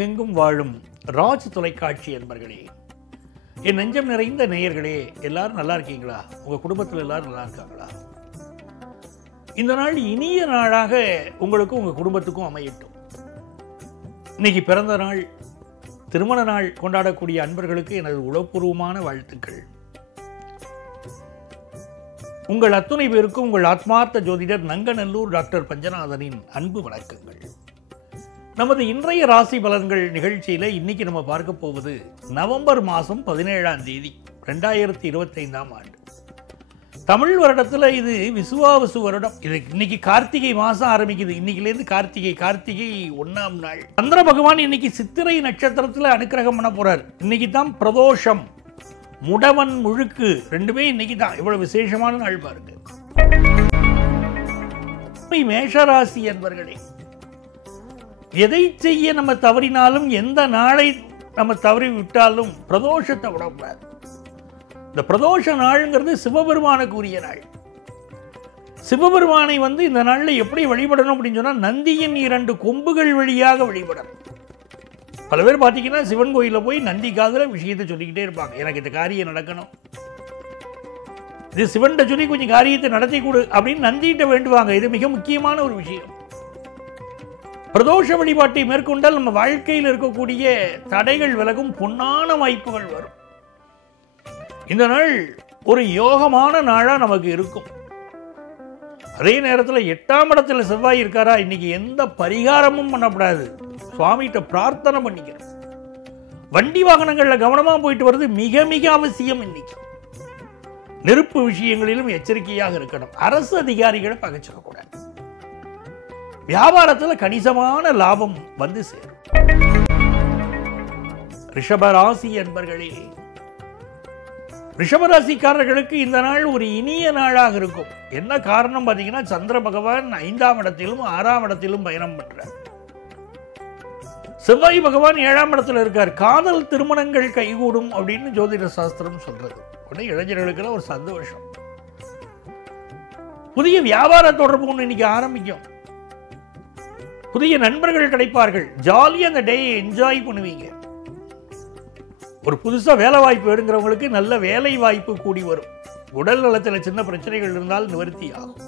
உலகெங்கும் வாழும் ராஜ் தொலைக்காட்சி என்பர்களே, என் நெஞ்சம் நிறைந்த நேயர்களே, எல்லாரும் நல்லா இருக்கீங்களா? உங்க குடும்பத்தில் எல்லாரும் நல்லா இருக்காங்களா? இந்த நாள் இனிய நாளாக உங்களுக்கும் உங்க குடும்பத்துக்கும் அமையட்டும். இன்னைக்கு பிறந்த நாள், திருமண நாள் கொண்டாடக்கூடிய அன்பர்களுக்கு எனது உளப்பூர்வமான வாழ்த்துக்கள். உங்கள் அத்துணை பேருக்கும் உங்கள் ஆத்மார்த்த ஜோதிடர் நங்கநல்லூர் டாக்டர் பஞ்சநாதனின் அன்பு வணக்கங்கள். நமது இன்றைய ராசி பலன்கள் நிகழ்ச்சியில் இன்னைக்கு நம்ம பார்க்க போவது நவம்பர் மாதம் 17ஆம் தேதி 2025ஆம் ஆண்டு. தமிழ் வருடத்தில் இது விசுவாவசு வருடம். இது இன்னைக்கு கார்த்திகை மாதம் ஆரம்பிக்குது. இன்னைக்குலேருந்து கார்த்திகை 1ஆம் நாள். சந்திர பகவான் இன்னைக்கு சித்திரை நட்சத்திரத்தில் அனுக்கிரகம் பண்ண போறார். இன்னைக்கு தான் பிரதோஷம், முடவன் முழுக்கு ரெண்டுமே இன்னைக்கு தான். இவ்வளவு விசேஷமான நாள் பாருங்க. மேஷராசி என்பர்களே, எதை செய்ய நம்ம தவறினாலும், எந்த நாளை நம்ம தவறி விட்டாலும் பிரதோஷத்தை விடக்கூடாது. இந்த பிரதோஷ நாள்ங்கிறது சிவபெருமானுக்கு உரிய நாள். சிவபெருமானை இந்த நாளில் எப்படி வழிபடணும் அப்படின்னு சொன்னால், நந்தியின் 2 கொம்புகள் வழியாக வழிபடணும். பல பேர் பார்த்தீங்கன்னா சிவன் கோயிலில் போய் நந்தி காதில் விஷயத்தை சொல்லிக்கிட்டே இருப்பாங்க. எனக்கு இந்த காரியம் நடக்கணும், இது சிவன்கிட்ட சொல்லி கொஞ்சம் காரியத்தை நடத்தி கொடு அப்படின்னு நந்திகிட்ட வேண்டுவாங்க. இது மிக முக்கியமான ஒரு விஷயம். பிரதோஷ வழிபாட்டை மேற்கொண்டால் நம்ம வாழ்க்கையில் இருக்கக்கூடிய தடைகள் விலகும், பொன்னான வாய்ப்புகள் வரும். இந்த நாள் ஒரு யோகமான நாளா நமக்கு இருக்கும். அதே நேரத்தில் 8ஆம் இடத்துல செவ்வாய் இருக்காரா, இன்னைக்கு எந்த பரிகாரமும் பண்ணக்கூடாது. சுவாமிகிட்ட பிரார்த்தனை பண்ணிக்கிறோம். வண்டி வாகனங்களில் கவனமா போயிட்டு வருது மிக மிக அவசியம். இன்னைக்கு நெருப்பு விஷயங்களிலும் எச்சரிக்கையாக இருக்கணும். அரசு அதிகாரிகளை பகைச்சிடக்கூடாது. வியாபாரத்தில் கணிசமான லாபம் வந்து சேரும். ரிஷபராசி என்பர்களே, ரிஷபராசிக்காரர்களுக்கு இந்த நாள் ஒரு இனிய நாளாக இருக்கும். என்ன காரணம் பார்த்தீங்கன்னா, சந்திர பகவான் 5ஆம் இடத்திலும் 6ஆம் இடத்திலும் பயணம் பண்றார். செவ்வாய் பகவான் 7ஆம் இடத்துல இருக்கார். காதல் திருமணங்கள் கைகூடும் அப்படின்னு ஜோதிட சாஸ்திரம் சொல்றது. உடனே இளைஞர்களுக்கு ஒரு சந்தோஷம். புதிய வியாபார தொடர்பு ஒன்று இன்னைக்கு ஆரம்பிக்கும். புதிய நண்பர்கள் கிடைப்பார்கள். ஜாலியா அந்த டே என்ஜாய் பண்ணுவீங்க. ஒரு புதுசா வேலை வாய்ப்பு எடுங்கிறவங்களுக்கு நல்ல வேலை வாய்ப்பு கூடி வரும். உடல் நலத்தில் சின்ன பிரச்சனைகள் இருந்தால் நிவர்த்தி ஆகும்.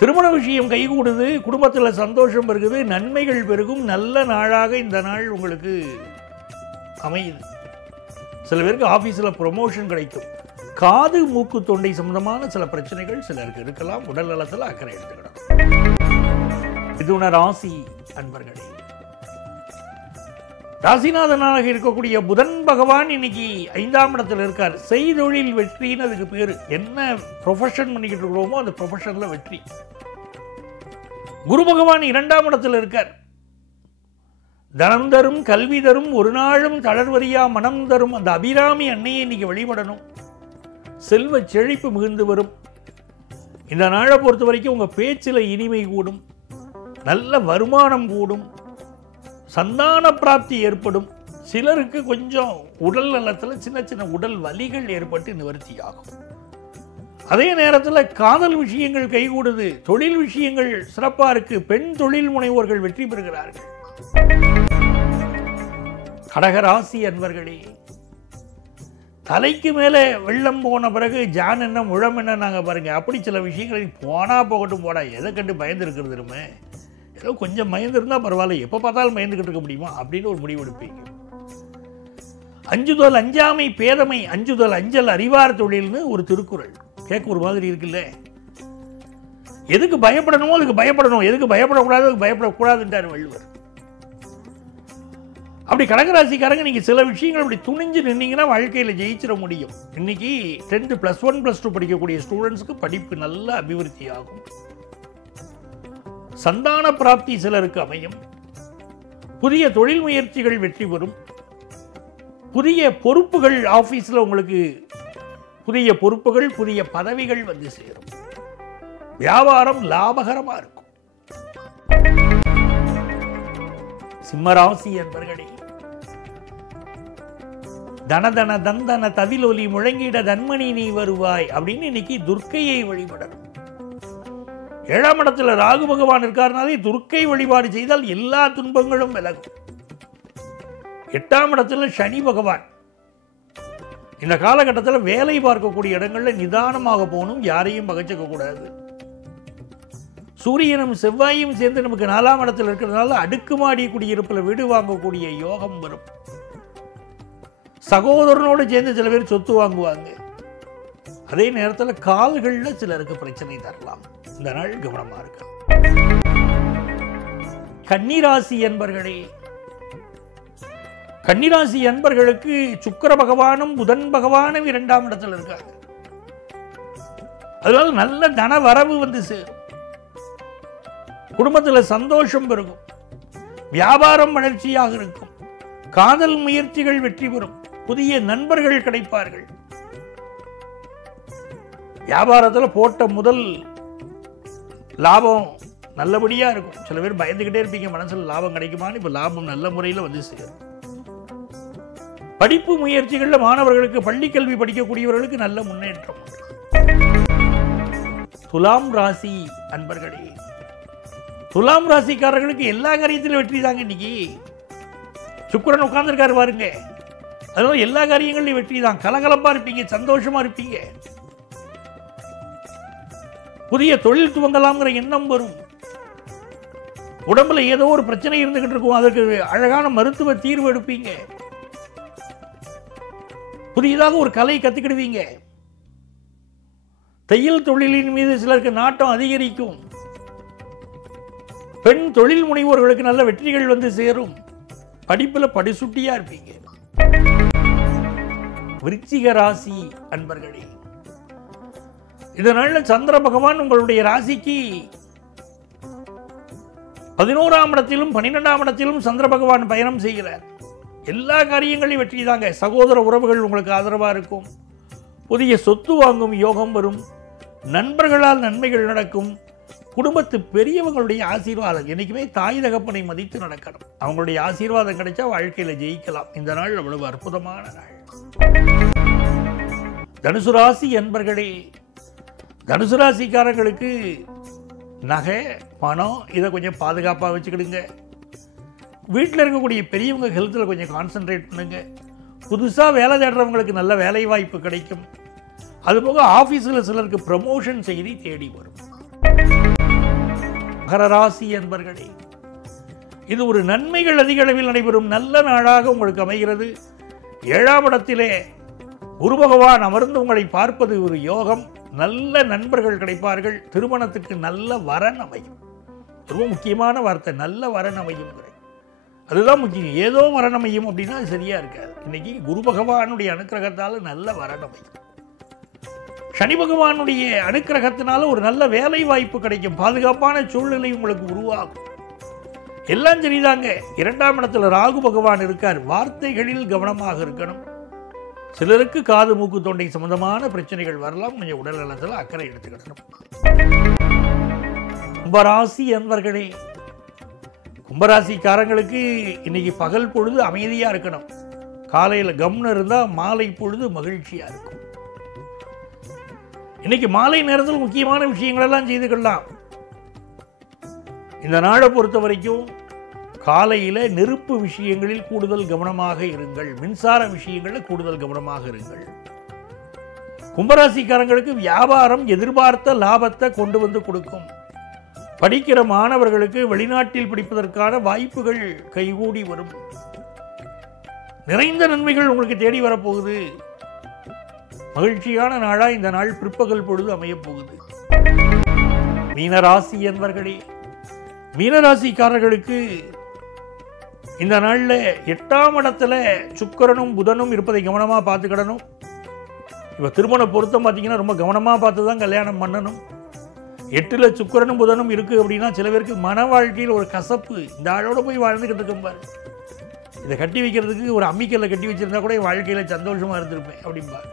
திருமண விஷயம் கைகூடுது, குடும்பத்தில் சந்தோஷம் பெருகுது, நன்மைகள் பெருகும். நல்ல நாளாக இந்த நாள் உங்களுக்கு அமையுது. சில பேருக்கு ஆபீஸில் ப்ரொமோஷன் கிடைக்கும். காது மூக்கு தொண்டை சம்பந்தமான சில பிரச்சனைகள் சிலருக்கு இருக்கலாம். உடல் நலத்தில் அக்கறை எடுத்துக்கணும். மிதுன ராசி அன்பர்களே, ராசிநாதனாக இருக்கக்கூடிய புதன் பகவான் இன்னைக்கு 5ஆம் இடத்துல இருக்கார். செய்தொழில் வெற்றின்னு அதுக்கு பேரு. என்ன ப்ரொஃபஷன் பண்ணிக்கிட்டு இருக்கிறோமோ அந்த ப்ரொஃபஷன்ல வெற்றி. குரு பகவான் 2ஆம் இடத்துல இருக்கார். தனம் தரும், கல்வி தரும், ஒரு நாளும் தளர்வரியா மனம் தரும் அந்த அபிராமி அன்னையை இன்னைக்கு வழிபடணும். செல்வ செழிப்பு மிகுந்து வரும். இந்த நாளை பொறுத்த வரைக்கும் உங்க பேச்சில் இனிமை கூடும், நல்ல வருமானம் கூடும், சந்தான பிராப்தி ஏற்படும். சிலருக்கு கொஞ்சம் உடல் நலத்தில் சின்ன சின்ன உடல் வலிகள் ஏற்பட்டு நிவர்த்தி ஆகும். அதே நேரத்தில் காதல் விஷயங்கள் கைகூடுது. தொழில் விஷயங்கள் சிறப்பாக இருக்கு. பெண் தொழில் முனைவோர்கள் வெற்றி பெறுகிறார்கள். கடகராசி அன்பர்களே, தலைக்கு மேலே வெள்ளம் போன பிறகு ஜான் என்ன முழம் என்ன நாங்கள் பாருங்க. அப்படி சில விஷயங்களை போனா போகட்டும், போடா எதை கண்டு பயந்து இருக்கிறது. இருமே ஏதோ கொஞ்சம் பயந்து இருந்தால் பரவாயில்ல, எப்போ பார்த்தாலும் பயந்துக்கிட்டு இருக்க முடியுமா அப்படின்னு ஒரு முடிவு எடுப்பீங்க. அஞ்சுதல் அஞ்சாமை பேதமை, அஞ்சுதல் அஞ்சல் அறிவார் தொழில்னு ஒரு திருக்குறள். கேட்க ஒரு மாதிரி இருக்குல்ல. எதுக்கு பயப்படணுமோ அதுக்கு பயப்படணும், எதுக்கு பயப்படக்கூடாது அதுக்கு பயப்படக்கூடாதுன்றார் வள்ளுவர். அப்படி கடகராசிக்காரங்க நீங்க சில விஷயங்கள் அப்படி துணிஞ்சு நின்னீங்கன்னா வாழ்க்கையில் ஜெயிச்சிட முடியும். இன்னைக்கு 10th +1 +2 படிக்கக்கூடிய ஸ்டூடெண்ட்ஸ்க்கு படிப்பு நல்ல அபிவிருத்தி ஆகும். சந்தான பிராப்தி சிலருக்கு அமையும். புதிய தொழில் முயற்சிகள் வெற்றி பெறும். புதிய பொறுப்புகள் ஆபீஸ்ல உங்களுக்கு புதிய பொறுப்புகள், புதிய பதவிகள் வந்து சேரும். வியாபாரம் லாபகரமா இருக்கும். சிம்மராசி என்பர்களே, தனதன தந்தன தவிலொலி முழங்கிட தன்மணி நீ வருவாய் அப்படின்னு இன்னைக்கு துர்க்கையை வழிபடணும். 7ஆம் இடத்துல ராகு பகவான் இருக்காருனாலே துர்க்கை வழிபாடு செய்தால் எல்லா துன்பங்களும் விலகும். 8ஆம் இடத்துல சனி பகவான். இந்த காலகட்டத்தில் வேலை பார்க்கக்கூடிய இடங்கள்ல நிதானமாக போகணும், யாரையும் பகைச்சிக்க கூடாது. சூரியனும் செவ்வாயும் சேர்ந்து நமக்கு 4ஆம் இடத்துல இருக்கிறதுனால அடுக்குமாடி குடியிருப்பில் வீடு வாங்கக்கூடிய யோகம் வரும். சகோதரனோடு சேர்ந்து சில பேர் சொத்து வாங்குவாங்க. அதே நேரத்தில் கால்களில் சிலருக்கு பிரச்சனை தரலாம். இந்த நாள் கவனமா இருக்கு. கன்னிராசி என்பர்களே, கன்னிராசி அன்பர்களுக்கு சுக்கிர பகவானும் புதன் பகவானும் 2ஆம் இடத்தில் இருக்காங்க. அதனால நல்ல தன வரவு வந்து சேரும். குடும்பத்தில் சந்தோஷம் பெருகும். வியாபாரம் வளர்ச்சியாக இருக்கும். காதல் முயற்சிகள் வெற்றி பெறும். புதிய நண்பர்கள் கிடைப்பார்கள். வியாபாரத்தில் போட்ட முதல் லாபம் நல்லபடியா இருக்கும். சில பேர் பயந்துகிட்டே இருப்பீங்க, மனசுல லாபம் கிடைக்குமான்னு. இப்ப லாபம் நல்ல முறையில் வந்து சேரும். படிப்பு முயற்சிகளில் மாணவர்களுக்கு, பள்ளி கல்வி படிக்கக்கூடியவர்களுக்கு நல்ல முன்னேற்றம். துலாம் ராசி அன்பர்களே, துலாம் ராசிக்காரர்களுக்கு எல்லா காரியத்திலும் வெற்றி தாங்க. இன்னைக்கு சுக்கிரன் உட்கார்ந்துருக்காரு பாருங்க, அதனால எல்லா காரியங்களையும் வெற்றி தான். கலகலப்பா இருப்பீங்க, சந்தோஷமா இருப்பீங்க. புதிய தொழில் துவங்கலாம்ங்கிற எண்ணம் வரும். உடம்புல ஏதோ ஒரு பிரச்சனை இருந்துகிட்டு இருக்கும், அதற்கு அழகான மருத்துவ தீர்வு எடுப்பீங்க. புதியதாக ஒரு கலை கத்துக்கிடுவீங்க. தையல் தொழிலின் மீது சிலருக்கு நாட்டம் அதிகரிக்கும். பெண் தொழில் முனைவோர்களுக்கு நல்ல வெற்றிகள் வந்து சேரும். படிப்புல படிசுட்டியா இருப்பீங்க. விருச்சிக ராசி அன்பர்களே, இதனால சந்திர பகவான் உங்களுடைய ராசிக்கு 11ஆம் இடத்திலும் 12ஆம் இடத்திலும் சந்திர பகவான் பயணம் செய்கிறார். எல்லா காரியங்களையும் வெற்றி தாங்க. சகோதர உறவுகள் உங்களுக்கு ஆதரவா இருக்கும். புதிய சொத்து வாங்கும் யோகம் வரும். நண்பர்களால் நன்மைகள் நடக்கும். குடும்பத்து பெரியவங்களுடைய ஆசீர்வாதம், என்னைக்குமே தாய் தகப்பனை மதித்து நடக்கணும். அவங்களுடைய ஆசீர்வாதம் கிடைச்சா வாழ்க்கையில ஜெயிக்கலாம். இந்த நாள் அவ்வளவு அற்புதமான நாள். தனுசு ராசி என்பர்களே, தனுசு ராசிக்காரங்களுக்கு நகை, பணம் இதை கொஞ்சம் பாதுகாப்பாக வச்சுக்கிடுங்க. வீட்டில் இருக்கக்கூடிய பெரியவங்க ஹெல்த்தில் கொஞ்சம் கான்சென்ட்ரேட் பண்ணுங்க. புதுசாக வேலை தேடுறவங்களுக்கு நல்ல வேலை வாய்ப்பு கிடைக்கும். அதுபோக ஆஃபீஸில் சிலருக்கு ப்ரமோஷன் செய்தி தேடி வரும். மகர ராசி என்பர்களே, இது ஒரு நன்மைகள் அதிக அளவில் நடைபெறும் நல்ல நாளாக உங்களுக்கு அமைகிறது. 7ஆம் இடத்திலே குரு பகவான் அமர்ந்து உங்களை பார்ப்பது ஒரு யோகம். நல்ல நண்பர்கள் கிடைப்பார்கள். திருமணத்துக்கு நல்ல வரன் அமையும். ரொம்ப முக்கியமான வார்த்தை, நல்ல வரன் அமையும். அதுதான் முக்கியம். ஏதோ வரன் அமையும் அப்படின்னா அது சரியா இருக்காது. இன்னைக்கு குரு பகவானுடைய அனுக்கிரகத்தால் நல்ல வரன் அமையும். சனி பகவானுடைய அனுக்கிரகத்தினால ஒரு நல்ல வேலை வாய்ப்பு கிடைக்கும். பாதுகாப்பான சூழ்நிலை உங்களுக்கு உருவாகும். எல்லாம் சரிதாங்க. 2ஆம் இடத்துல ராகு பகவான் இருக்கார். வார்த்தைகளில் கவனமாக இருக்கணும். சிலருக்கு காது மூக்கு தொண்டை சம்பந்தமான பிரச்சனைகள் வரலாம். கொஞ்சம் உடல் நலத்தில் அக்கறை எடுத்துக்கிடணும். கும்பராசி அன்பர்களே, கும்பராசிக்காரங்களுக்கு இன்னைக்கு பகல் பொழுது அமைதியா இருக்கணும். காலையில் கம்னு இருந்தா மாலை பொழுது மகிழ்ச்சியா இருக்கும். இன்னைக்கு மாலை நேரத்தில் முக்கியமான விஷயங்கள் எல்லாம் செய்து கொள்ளலாம். இந்த நாளை பொறுத்த வரைக்கும் காலையில் நெருப்பு விஷயங்களில் கூடுதல் கவனமாக இருங்கள். மின்சார விஷயங்களில் கூடுதல் கவனமாக இருங்கள். கும்பராசிக்காரங்களுக்கு வியாபாரம் எதிர்பார்த்த லாபத்தை கொண்டு வந்து கொடுக்கும். படிக்கிற மாணவர்களுக்கு வெளிநாட்டில் படிப்பதற்கான வாய்ப்புகள் கைகூடி வரும். நிறைந்த நன்மைகள் உங்களுக்கு தேடி வரப்போகுது. மகிழ்ச்சியான நாளா இந்த நாள் பிற்பகல் பொழுது அமையப் போகுது. மீனராசி என்பர்களே, மீனராசிக்காரர்களுக்கு இந்த நாளில் 8ஆம் இடத்துல சுக்கிரனும் புதனும் இருப்பதை கவனமாக பார்த்துக்கிடணும். இப்போ திருமண பொருத்தம் பார்த்தீங்கன்னா ரொம்ப கவனமாக பார்த்து தான் கல்யாணம் பண்ணணும். 8ல் சுக்கிரனும் புதனும் இருக்குது அப்படின்னா சில பேருக்கு மன வாழ்க்கையில் ஒரு கசப்பு. இந்த ஆளோட போய் வாழ்ந்துக்கிட்டு இருக்கும் பாரு, இதை கட்டி வைக்கிறதுக்கு ஒரு அம்மிக்கல்லை கட்டி வச்சிருந்தா கூட வாழ்க்கையில் சந்தோஷமாக இருந்திருப்பேன் அப்படிம்பாரு.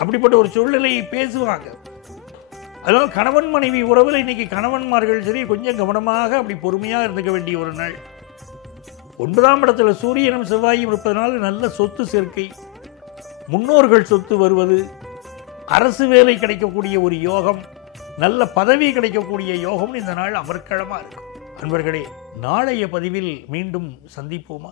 அப்படிப்பட்ட ஒரு சூழ்நிலையை பேசுவாங்க. அதனால் கணவன் மனைவி உறவில் இன்னைக்கு கணவன்மார்கள் சரி கொஞ்சம் கவனமாக அப்படி பொறுமையாக இருந்துக்க வேண்டிய ஒரு நாள். 9ஆம் இடத்துல சூரியனும் செவ்வாயும் இருப்பதனால நல்ல சொத்து சேர்க்கை, முன்னோர்கள் சொத்து வருவது, அரசு வேலை கிடைக்கக்கூடிய ஒரு யோகம், நல்ல பதவி கிடைக்கக்கூடிய யோகம் இந்த நாள் அமர்க்களமாக இருக்கும். அன்பர்களே, நாளைய பதிவில் மீண்டும் சந்திப்போமா?